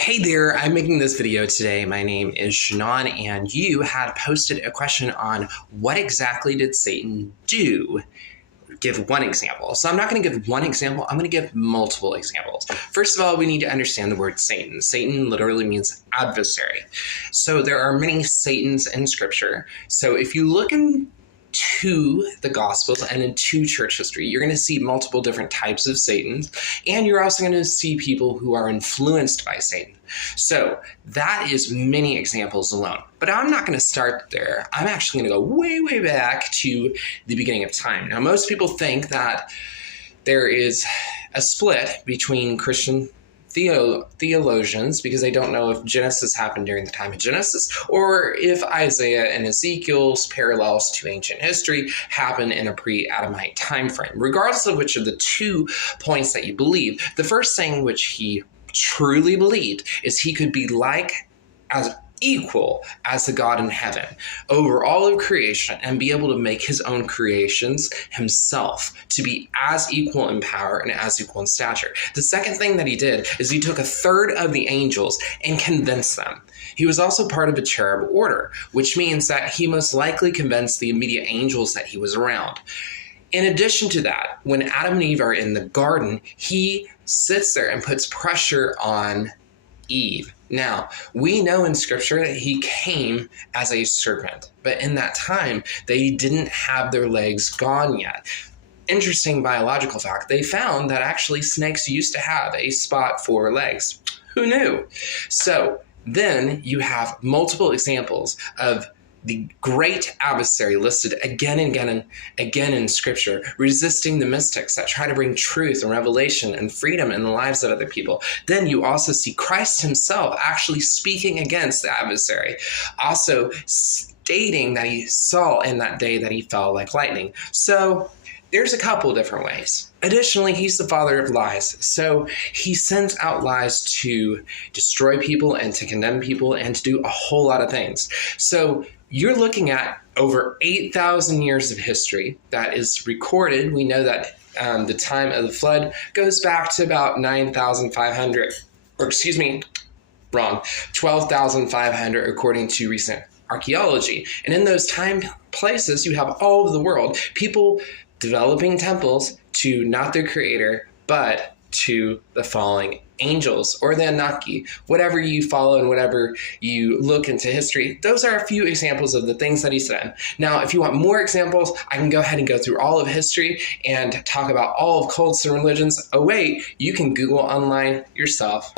Hey there, I'm making this video today. My name is Shnon, and you had posted a question on what exactly did Satan do? Give one example. So I'm not going to give one example, I'm going to give multiple examples. First of all, we need to understand the word Satan. Satan literally means adversary. So there are many Satans in Scripture. So if you look into the Gospels and into church history, you're going to see multiple different types of Satans, and you're also going to see people who are influenced by Satan. So that is many examples alone. But I'm not going to start there. I'm actually going to go way, way back to the beginning of time. Now, most people think that there is a split between Christian theologians because they don't know if Genesis happened during the time of Genesis or if Isaiah and Ezekiel's parallels to ancient history happen in a pre-Adamite time frame. Regardless of which of the 2 points that you believe, the first thing which he truly believed is he could be as equal as the God in heaven over all of creation and be able to make his own creations himself to be as equal in power and as equal in stature. The second thing that he did is he took a third of the angels and convinced them. He was also part of a cherub order, which means that he most likely convinced the immediate angels that he was around. In addition to that, when Adam and Eve are in the garden, he sits there and puts pressure on Eve. Now, we know in Scripture that he came as a serpent, but in that time, they didn't have their legs gone yet. Interesting biological fact, they found that actually snakes used to have a spot for legs. Who knew? So then you have multiple examples of the great adversary listed again and again and again in Scripture, resisting the mystics that try to bring truth and revelation and freedom in the lives of other people. Then you also see Christ himself actually speaking against the adversary, also stating that he saw in that day that he fell like lightning. So there's a couple different ways. Additionally, he's the father of lies. So he sends out lies to destroy people and to condemn people and to do a whole lot of things. So you're looking at over 8,000 years of history that is recorded. We know that the time of the flood goes back to about 9,500, or excuse me, wrong, 12,500 according to recent archaeology. And in those time places, you have all over the world people developing temples to not their creator, but to the falling angels or the Anunnaki. Whatever you follow and whatever you look into history, those are a few examples of the things that he said. Now, if you want more examples, I can go ahead and go through all of history and talk about all of cults and religions. Oh wait, you can Google online yourself.